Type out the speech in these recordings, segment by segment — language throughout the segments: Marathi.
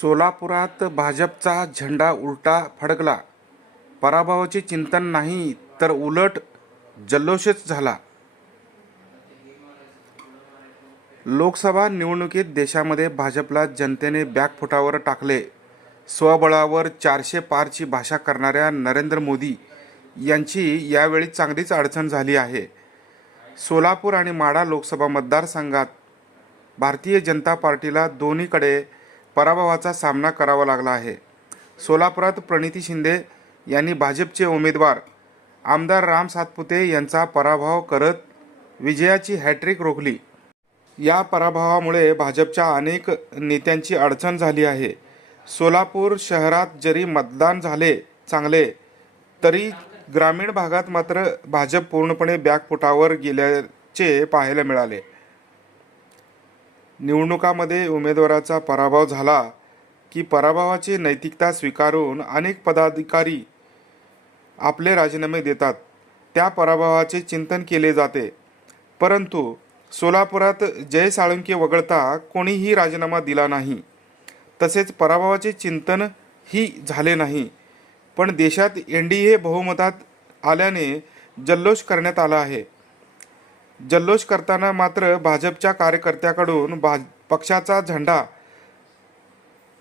सोलापुरात भाजपचा झेंडा उलटा फडकला. पराभवाचे चिंतन नाही तर उलट जल्लोषच झाला. लोकसभा निवडणुकीत देशामध्ये भाजपला जनतेने बॅकफुटावर टाकले. स्वबळावर चारशे पारची भाषा करणाऱ्या नरेंद्र मोदी यांची यावेळी चांगलीच अडचण झाली आहे. सोलापूर आणि माढा लोकसभा मतदारसंघात भारतीय जनता पार्टीला दोन्हीकडे पराभवाचा सामना करावा लागला आहे. सोलापुरात प्रणिती शिंदे यांनी भाजपचे उमेदवार आमदार राम सातपुते यांचा पराभव करत विजयाची हॅट्रिक रोखली. या पराभवामुळे भाजपच्या अनेक नेत्यांची अडचण झाली आहे. सोलापूर शहरात जरी मतदान झाले चांगले तरी ग्रामीण भागात मात्र भाजप पूर्णपणे बॅकफुटावर गेल्याचे पाहायला मिळाले. निवडणुकामध्ये उमेदवाराचा पराभव झाला की पराभवाची नैतिकता स्वीकारून अनेक पदाधिकारी आपले राजीनामे देतात. त्या पराभवाचे चिंतन केले जाते. परंतु सोलापुरात जय साळुंके वगळता कोणीही राजीनामा दिला नाही. तसेच पराभवाचे चिंतन ही झाले नाही. पण देशात एन डी ए बहुमतात आल्याने जल्लोष करण्यात आला आहे. जल्लोष करताना मात्र भाजपच्या कार्यकर्त्याकडून भाज पक्षाचा झेंडा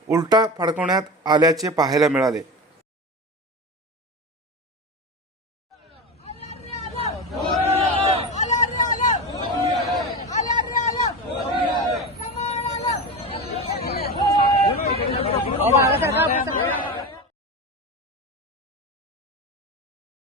उलटा फडकवण्यात आल्याचे पाहायला मिळाले.